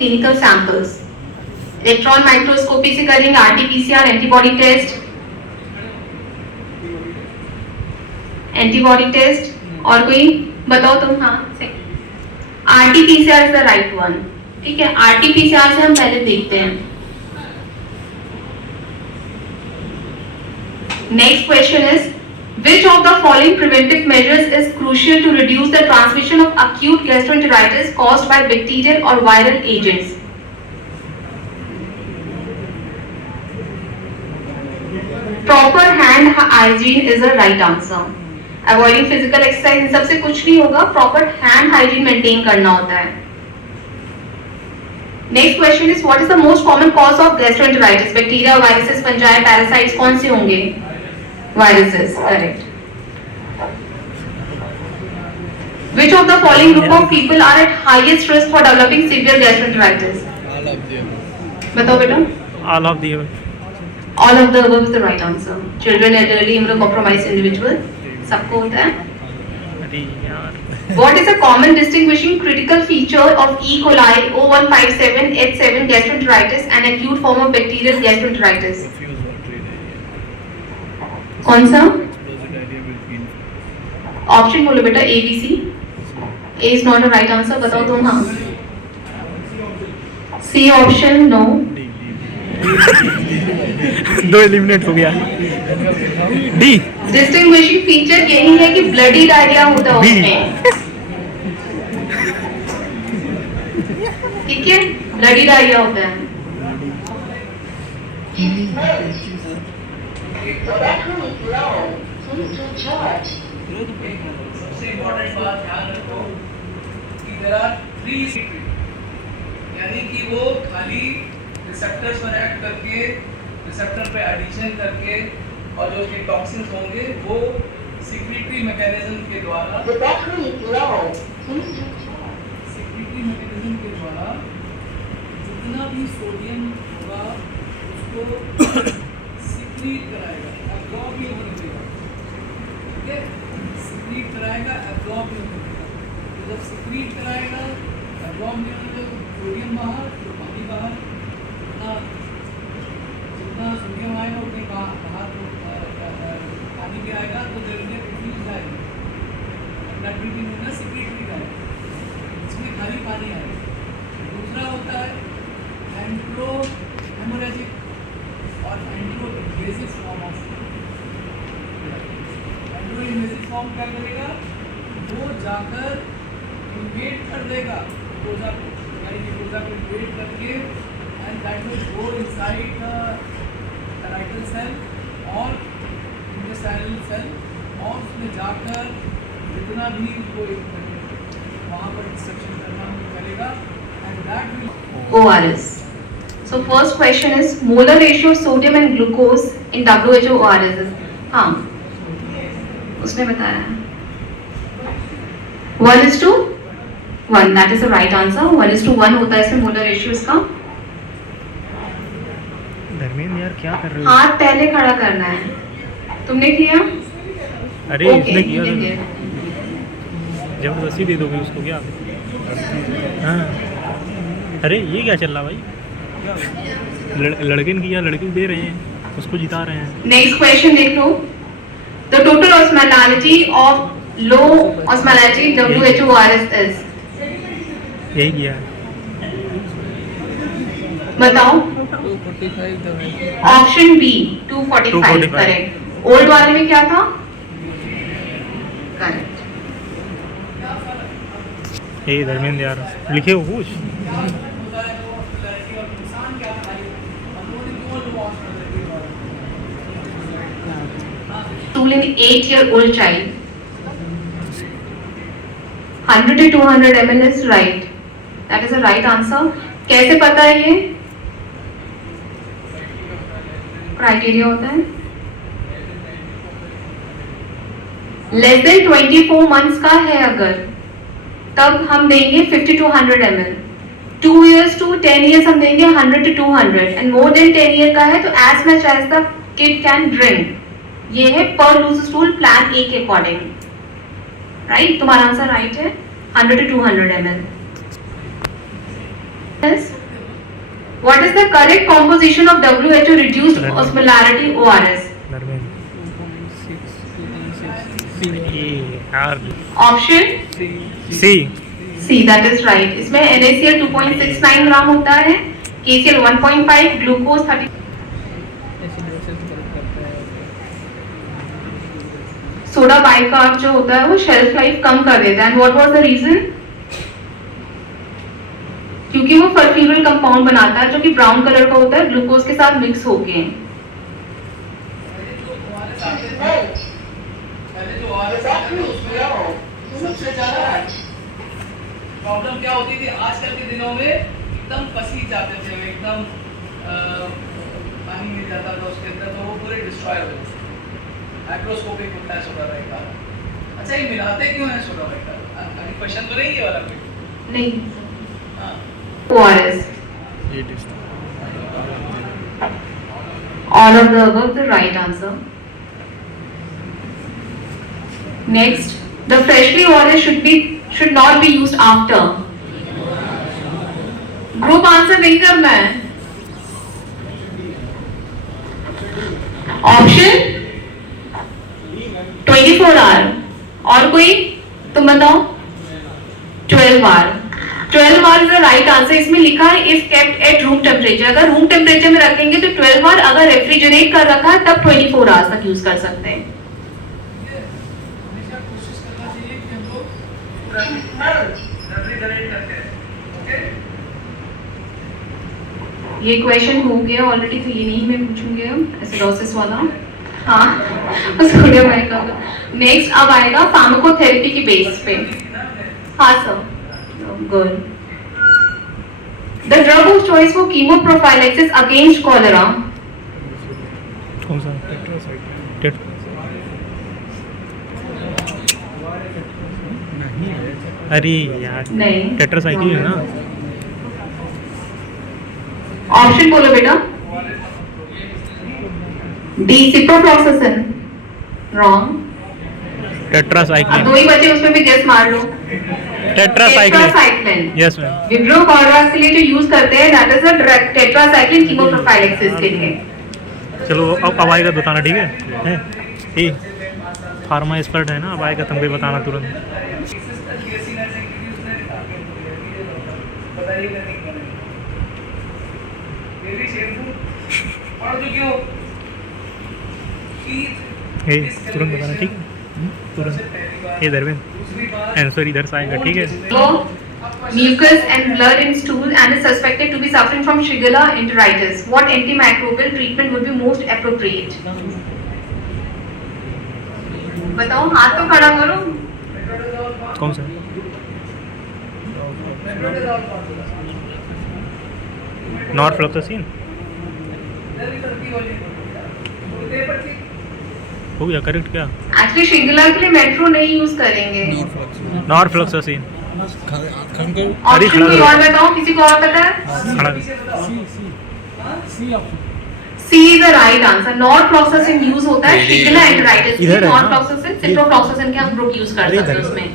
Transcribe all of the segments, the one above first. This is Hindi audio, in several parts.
क्लिनिकल सैंपल्स इलेक्ट्रॉन माइक्रोस्कोपी से करेंगे आरटीपीसीआर एंटीबॉडी टेस्ट और कोई बताओ तुम। हाँ RTPCR is the right one. ठीक है, आरटीपीसीआर से हम पहले देखते हैं। Next question is which of the following preventive measures is crucial to reduce the transmission of acute gastroenteritis caused by bacterial or viral agents? Proper hand hygiene is the right answer. Avoiding physical exercise इन सबसे कुछ नहीं होगा, proper hand hygiene maintain करना होता है। Next question is what is the most common cause of gastroenteritis? Bacteria, viruses, fungi, parasites कौन से होंगे? Viruses, correct. Which of the following group of people are at highest risk for developing severe gastroenteritis? All of them. बताओ बेटा। All of the All of the above is the right answer. Children, elderly, immunocompromised individual, सबको होता है। अरे यार What is a common distinguishing critical feature of E. coli O157H7 gastroenteritis and acute form of bacterial gastroenteritis? Diffuse watery diarrhea. कौन सा? Explosive diarrhea will kill. Option बोलो बेटा A, B, C. A is not a right answer. बताओ तुम। हाँ C ऑप्शन नो। दो एलिमिनेट हो गया। डी डिस्टिंग्विशिंग फीचर यही है कि ब्लडी डायरिया होता है उसमें। ठीक है, ब्लडी डायरिया होता है। सबसे इम्पोर्टेंट बात ध्यान रखो कि देयर आर 3 सीक्रेट, यानी कि वो खाली रिसेप्टर्स पर एक्ट करके रिसेप्टर पे एडिशन करके और जो उसके टॉक्सिन्स होंगे वो सिक्रीटरी मैकेनिज्म के द्वारा जितना भी सोडियम होगा उसको सिक्रीट कराएगा, एब्जॉर्ब नहीं होने देगा। ठीक है, सिक्रीट कराएगा, एब्जॉर्ब नहीं होने देगा। तो जब सिक्रीट कराएगा, एब्जॉर्ब नहीं होने देगा, सोडियम बाहर तो पानी बाहर, जितना सोडियम आएगा उतनी बाहर तो पानी भी आएगा, तो जल्दी रिफ्यूज आएगा, ब्लड भी होगा, सिक्रीट भी आएगा, इसमें खाली पानी आएगा। दूसरा होता है एंट्रो हेमोरेजिक और entero invasive form of. Entero invasive form क्या करेगा? वो जाकर इन्वेट कर देगा कोजा को, यानी कि कोजा को इन्वेट करके and that will go inside the parietal cell और इंटेस्टाइनल सेल, और उसमें जाकर जितना भी उसको वहाँ पर डिस्ट्रक्शन करना करेगा and that will ORS. So first question is molar ratio of sodium and glucose in WHO ORS. हाँ, उसने बताया 1:1. That is the right answer. 1:1 होता है इसमें मोलर रेशियो इसका। धर्मेंद्र यार क्या कर रहे हो? हाथ पहले खड़ा करना है। तुमने किया? अरे Okay, इसने किया ठीक तो है। जबरदस्ती दे दोगे उसको क्या? हाँ अरे ये क्या चल रहा भाई? लड़के ने किया, लड़के को दे रहे हैं, उसको जिता रहे हैं। नेक्स्ट क्वेश्चन देख लो। The total osmolarity of low osmolarity WHO ORS is, यही किया है। बताओ। 245 ऑप्शन बी 245 करेक्ट। ओल्ड वाले में क्या था? करेक्ट। ये धर्मेंद्र यार लिखे हो कुछ? Stool in 8-year-old child. 100 to 200 ml is right. That is the right answer. कैसे पता है ये? क्राइटेरिया होता है लेस देन 24 मंथ्स का है अगर, तब हम देंगे 50 to 100 ml। 2 years to 10 years हम देंगे 100 to 200 and more than 10 year का है तो as much as the kid can drink. ये है पर लूज स्टूल प्लान ए के अकॉर्डिंग। राइट, तुम्हारा आंसर राइट है 100 to 200 ml। Yes. What is the correct composition of WHO reduced osmolarity ORS? Dharmendra 2.6 ये यार Option C C, that is right. इसमें NaCl 2.69 ग्राम होता है, KCl 1.5, ग्लूकोज 30. एसिडोसिस करता है सोडा बाइकार्ब जो होता है वो शेल्फ लाइफ कम कर देता है. And what was the reason? क्योंकि वो फर्फ्यूरल कंपाउंड बनाता है जो कि ब्राउन कलर का होता है ग्लूकोज के साथ मिक्स होके. पहले जो ORS आते थे उसमें सबसे ज्यादा प्रॉब्लम क्या होती थी आजकल के दिनों में, एकदम पसीज जाते थे वो, एकदम पानी मिल जाता था उसके अंदर तो वो पूरे डिस्ट्रॉय हो जाते थे. माइक्रोस्कोपिक होता है सोडा बाइकार्ब. अच्छा ये मिलाते क्यों हैं सोडा बाइकार्ब? अभी क्वेश्चन तो नहीं है वाला कोई? नहीं, हाँ ORS. It is All of the above the right answer. Next, the freshly ORS should not be used after. Group answer नहीं करना है. Option 24 hour. और कोई? तुम बताओ. 12 hour. 12 hour is the right answer. इसमें लिखा है if kept at room temperature. अगर रूम टेम्परेचर में रखेंगे तो 12 hour, अगर रेफ्रिजरेट कर रखा है तब 24 hours तक यूज कर सकते हैं. हमेशा कोशिश करना चाहिए कि हम लोग रेफ्रिजरेट करते हैं. ओके ये क्वेश्चन हो गया ऑलरेडी, तो ये नहीं मैं पूछूंगी अब एसिडोसिस वाला. हाँ सोडियम बाइकार्ब. नेक्स्ट अब आएगा फार्माकोथेरेपी की बेस पे. हाँ sir, good. The drug of choice for chemoprophylaxis against cholera. कौन सा टेट नहीं है. अरे यार नहीं, टेट्रासाइक्लिन है ना. ऑप्शन बोलो बेटा. D ciprofloxacin. रॉन्ग. अब टेट्रासाइक्लिन दो ही बचे, उसमें भी गेस मार लो. Tetracycline yes ma'am. विब्रो कॉर्वास के लिए जो यूज करते हैं that is a tetracycline chemoprophylaxis के लिए. चलो अब आएगा बताना, ठीक है? ये फार्मा एक्सपर्ट है ना, अब आएगा तुमको बताना तुरंत. बताइएगा नहीं करेंगे. बेबी शैम्पू और जो क्यों ये तुरंत बताना, ठीक है? तुरंत. ये धर्मेंद्र दूसरी बार आंसर इधर से आएगा, ठीक है? Mucus and blood in stool and is suspected to be suffering from Shigella enteritis. What antimicrobial treatment would be most appropriate? बताओ, हाथ तो खड़ा करो. कौन सा? नॉरफ्लॉक्सासिन हो गया करेक्ट क्या? एक्चुअली शिगेला के लिए मेट्रो नहीं यूज करेंगे. नॉरफ्लॉक्सासिन. ऑप्शन कोई और बताओ, किसी को और पता है? खड़ा C is the right answer. Norfloxacin use होता है शिगेला एंटेराइटिस के लिए. इधर है ना? नॉरफ्लॉक्सासिन सिप्रोफ्लॉक्सासिन के हम ग्रुप यूज कर सकते हैं उसमें.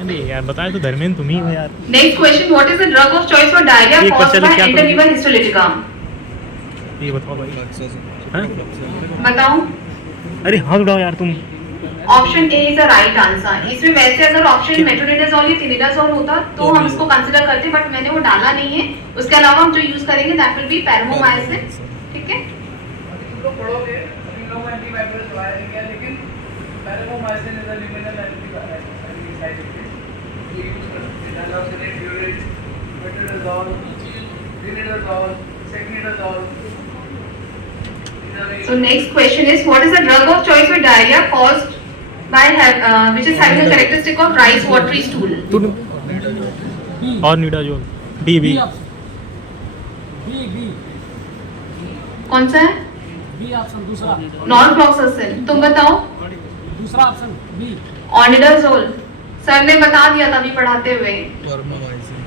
अरे यार बताए तो धर्मेंद्र तुम ही हो यार. Next question, what is the drug of choice for diarrhoea एक कॉज्ड क्वेश्चन बाय क्या एंडोलिवर हिस्टोलिटिका? ये बताओ भाई. हाँ? बताओ. अरे हाथ उठाओ यार तुम. Option A is the right answer. इसमें वैसे अगर ऑप्शन मेट्रोनिडाजोल या थिनिडाजोल होता तो हम इसको कंसीडर करते, बट मैंने वो डाला नहीं है. उसके अलावा हम जो यूज करेंगे दैट विल बी पैरामोमाइसिन. ठीक है? तुम लोग पढ़ोगे अभी लोग एंटीबायोटिक चलाया नहीं है, लेकिन पैरामोमाइसिन इज अ लिमिनल एंटीबायोटिक. ये यूज करते हैं डाइलॉक्सिनेट, ड्यूरेट, metronidazole, थिनिडाजोल, सेक्निडाजोल. So next question is, what is the drug of choice for diarrhea caused by which is having a characteristic of rice watery stool? और निडाजोल. B B. कौन सा है? बी ऑप्शन दूसरा. नॉरफ्लॉक्सासिन. तुम बताओ. दूसरा ऑप्शन बी. ऑनिडाजोल. सर ने बता दिया था अभी पढ़ाते हुए.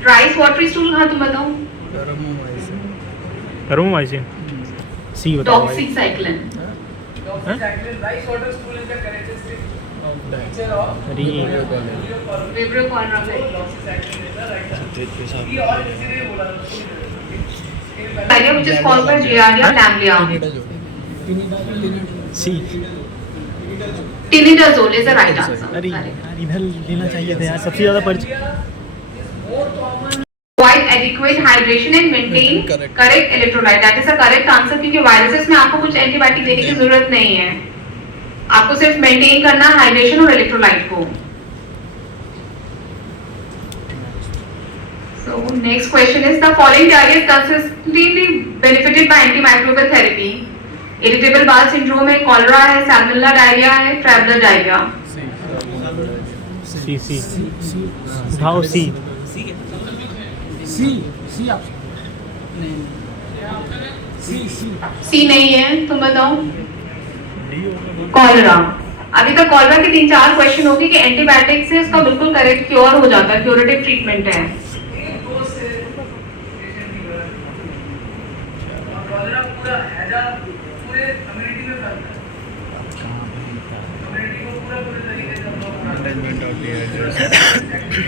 Rice watery stool. हाँ तुम बताओ. पैरामोमाइसिन. सी बताओ भाई. Doxycycline. Doxycycline rice water stool is the characteristic अरे Vibrio Cholera में diarrhea which is caused by Giardia lamblia. C Tinidazole is the right answer. अरे Correct. यार इधर लेना चाहिए था यार सबसे ज़्यादा perch Provide adequate hydration and maintain correct electrolyte. That is the correct answer क्योंकि viruses में आपको कुछ एंटीबायोटिक देने की जरूरत नहीं है. आपको सिर्फ मेंटेन करना हाइड्रेशन और इलेक्ट्रोलाइट को. So next question is the following diarrhea is consistently benefited by antimicrobial therapy. Irritable bowel syndrome है, cholera है, salmonella diarrhea है, traveler diarrhea. सी सी उठाओ सी सी सी ऑप्शन सी सी C नहीं है, तुम बताओ. कॉलरा. अभी तक कॉलरा के 3-4 क्वेश्चन होंगे कि एंटीबायोटिक से उसका बिल्कुल करेक्ट क्योर हो जाता है, क्यूरेटिव ट्रीटमेंट है. कॉलरा पूरा हैजा पूरे कम्युनिटी में फैलता है. कम्युनिटी को पूरा पूरे तरीके से हम लोग management of dehydration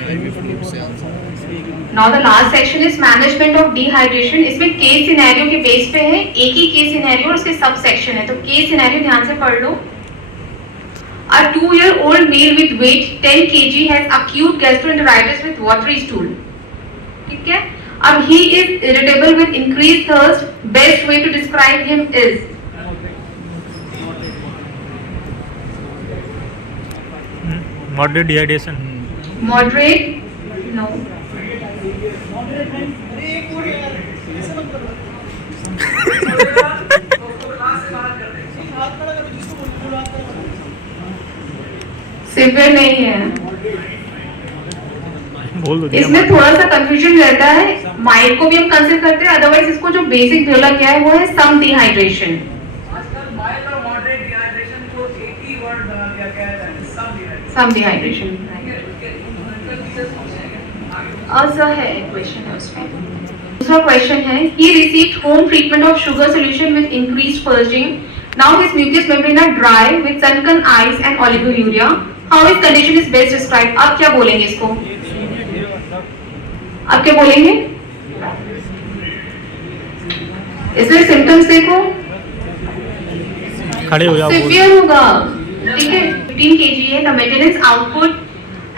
IV fluid से answer now the last section is management of dehydration. इसमें केस सिनेरियो के बेस पे है, एक ही केस सिनेरियो और उसके सब सेक्शन है. तो केस सिनेरियो ध्यान से पढ़ लो. A 2-year-old male with weight 10 kg has acute gastroenteritis with watery stool. ठीक है. अब he is irritable with increased thirst. Best way to describe him is moderate dehydration moderate. No. Severe नहीं है. बोल दो दिया इसमें थोड़ा सा कंफ्यूजन रहता है. माइल्ड को भी हम कंसिडर करते हैं, अदरवाइज इसको जो बेसिक बोला गया है वो है सम डिहाइड्रेशन. आजकल माइल्ड और मॉडरेट डिहाइड्रेशन को एक ही वर्ड बना दिया गया है, सम डिहाइड्रेशन. सम डिहाइड्रेशन असर है क्वेश्चन है उसमें. दूसरा क्वेश्चन है he received home treatment of sugar solution with increased purging. Now his mucus membrane are dry with sunken eyes and oliguria. How his condition is best described. आप क्या बोलेंगे इसको? आप क्या बोलेंगे? इसमें सिम्टम्स देखो. खड़े हो जाओ बोल सिवियर होगा. ठीक है. 15 kg है. The maintenance output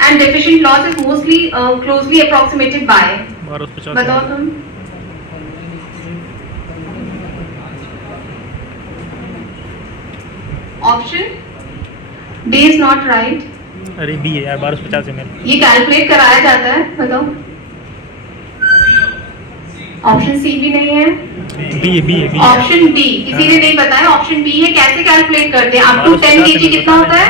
and deficient loss is mostly closely approximated by. 1250 बताओ तुम. Option D is not right. अरे बी है यार 1250 ml ये कैलकुलेट कराया जाता है. बताओ. ऑप्शन सी भी नहीं है. बी है ऑप्शन बी किसी ने नहीं बताया. ऑप्शन बी है. कैसे कैलकुलेट करते हैं? अप टू 10 kg कितना होता है?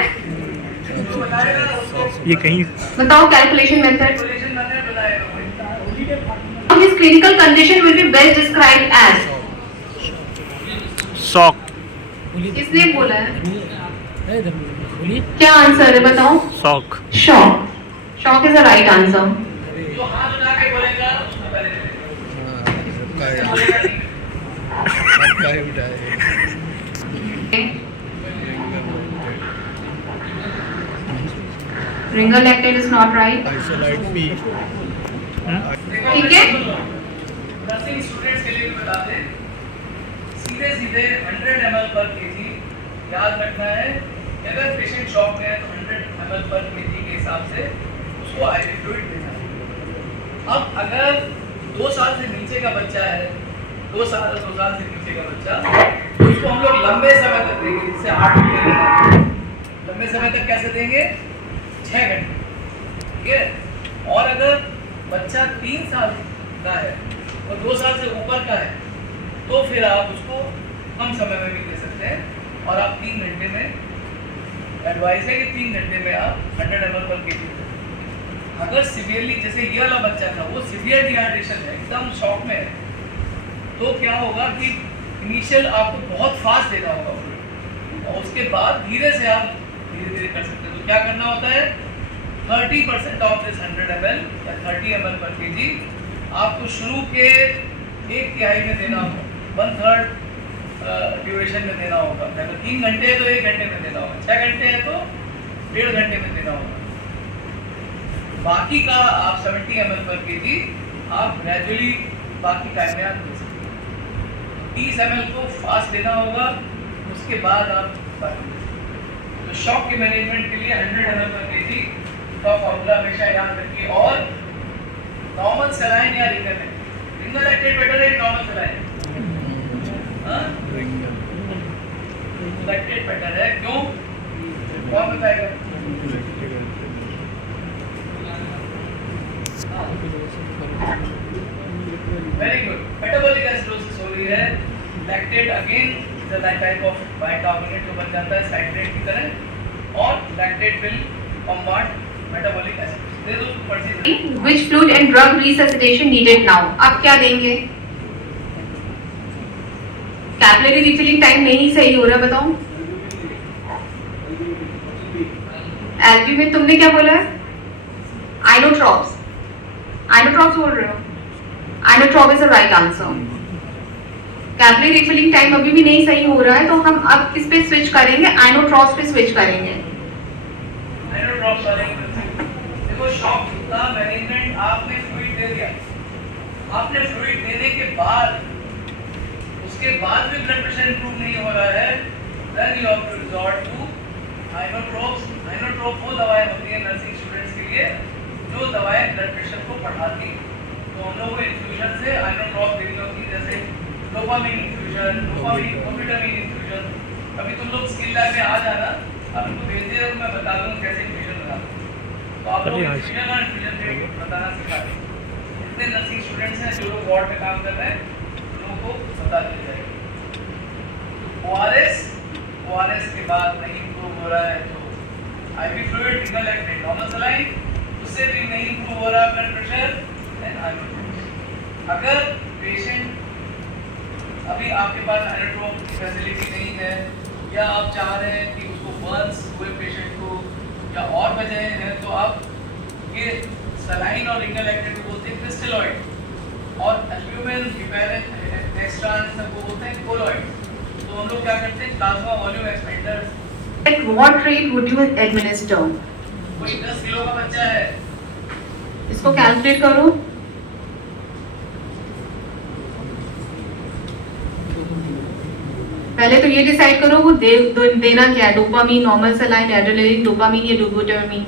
ये कहीं बताओ कैलकुलेशन मेथड. कैलकुलेशन मेथड बताएगा. His clinical condition will be best described as. Shock किसने बोला है? बोलिए क्या आंसर है बताओ. Shock shock. Shock is the right answer. जो हाथ उठा के बोलेगा काय उठाए ringer lactate is not right. Isolyte P ठीक है. नर्सिंग स्टूडेंट्स के लिए भी बता दें. सीधे सीधे 100 ml पर kg याद रखना है. अगर पेशेंट शॉक में है तो 100 ml पर kg के हिसाब से उसको आईवी फ्लूइड देना है. अब अगर 2 साल से नीचे का बच्चा है, 2 साल से नीचे का बच्चा, तो उसको हम लोग लंबे समय तक देंगे. जिससे 8 घंटे लंबे समय तक कैसे देंगे? 6 घंटे. ठीक है. और अगर बच्चा 3 साल का है और 2 साल से ऊपर का है तो फिर आप उसको कम समय में भी दे सकते हैं. और आप 3 घंटे में एडवाइस है कि 3 घंटे में आप 100 ml पर kg. अगर सिवियरली जैसे ये वाला बच्चा था वो सिवियर डिहाइड्रेशन है, एकदम शॉक में है, तो क्या होगा कि इनिशियल आपको बहुत फास्ट देना होगा और उसके बाद धीरे से आप धीरे धीरे कर सकते हैं. तो क्या करना होता है? 30% ऑफ दिस 100 ml या 30 ml पर kg आपको शुरू के 1/3 में देना होगा. 1/3 ड्यूरेशन में देना होगा. अगर 3 घंटे है तो 1 घंटे में देना होगा. 6 घंटे है तो 1.5 घंटे में देना होगा। बाकी का आप 70 ml पर केजी आप ग्रेजुअली बाकी टाइम में आप दे सकते हैं। 30 ml को फास्ट देना होगा, उसके बाद आप बाकी दे सकते हैं। तो शॉक के मैनेजमेंट के लिए 100 ml पर केजी का फॉर्मूला हमेशा याद रखिए। और नॉर्मल सलाइन या रिंगल एक्टेड बेटर है नॉर्मल सलाइन? लैक्टेट बेटर है, क्यों? कौन बताएगा? Very good. मेटाबॉलिक एसिडोसिस हो रही है, lactate again the type of bicarbonate जो बन जाता है साइट्रेट की तरह, और lactate will combat metabolic acidosis. दे दो पर्ची। Which fluid and drug resuscitation needed now? आप क्या देंगे? कैपिलरी रिफिलिंग टाइम नहीं सही हो रहा, बताओ। एलबी में तुमने क्या बोला है? आइनोट्रॉप्स। आइनोट्रॉप्स बोल रहे हो? Inotrope is the right answer. Capillary refilling time अभी भी नहीं सही हो रहा है, तो हम अब किस पे स्विच करेंगे? आइनोट्रॉप्स पे स्विच करेंगे। आइनोट्रॉप्स वाले देखो, शॉक का मैनेजमेंट आपने फ्लूइड दे दिया, आपने फ्लूइड देने के बाद उसके बाद भी ब्लड प्रेशर इंप्रूव नहीं हो रहा है, then you have to resort to inotropes. Inotrope वो दवाएं होती है नर्सिंग स्टूडेंट्स के लिए जो दवाएं ब्लड प्रेशर को बढ़ाती हैं। तो हम लोग को इन्फ्यूजन से आइनोट्रॉप देनी होती है, जैसे डोपामिन इन्फ्यूजन, डोपामिन इन्फ्यूजन। कभी तुम लोग स्किल लैब में आ जाना, अब तुमको भेज दिया मैं बता दूंगा कैसे इन्फ्यूजन बनाते हैं। तो आप लोग इन्फ्यूजन और इन्फ्यूजन रेट बताना सिखा दें। जितने नर्सिंग स्टूडेंट्स हैं जो लोग वार्ड में काम कर रहे हैं को बता दिया जाएगा। ओआरएस के बाद नहीं इंप्रूव हो रहा है तो IV fluid, ringer lactate, normal saline, उससे भी नहीं इंप्रूव हो रहा ब्लड प्रेशर, देन आइनोट्रॉप। अगर पेशेंट अभी आपके पास आइनोट्रॉप की फैसिलिटी नहीं है, या आप चाह रहे हैं कि उसको बर्न्स हुए पेशेंट को या और वजह है, तो आप ये सलाइन और रिंगल एक्टेड को बोलते हैं क्रिस्टलॉइड, और एल्ब्यूमिन, हिपेरिन, डेक्स्ट्रान सबको बोलते हैं कोलॉइड। तो हम लोग क्या करते हैं, plasma volume एक्सपेंडर्स। At what rate would you administer? कोई 10 किलो का बच्चा है, इसको कैलकुलेट करो। पहले तो ये डिसाइड करो वो देना क्या है, dopamine, normal saline, adrenaline, dopamine या डोबुटामाइन।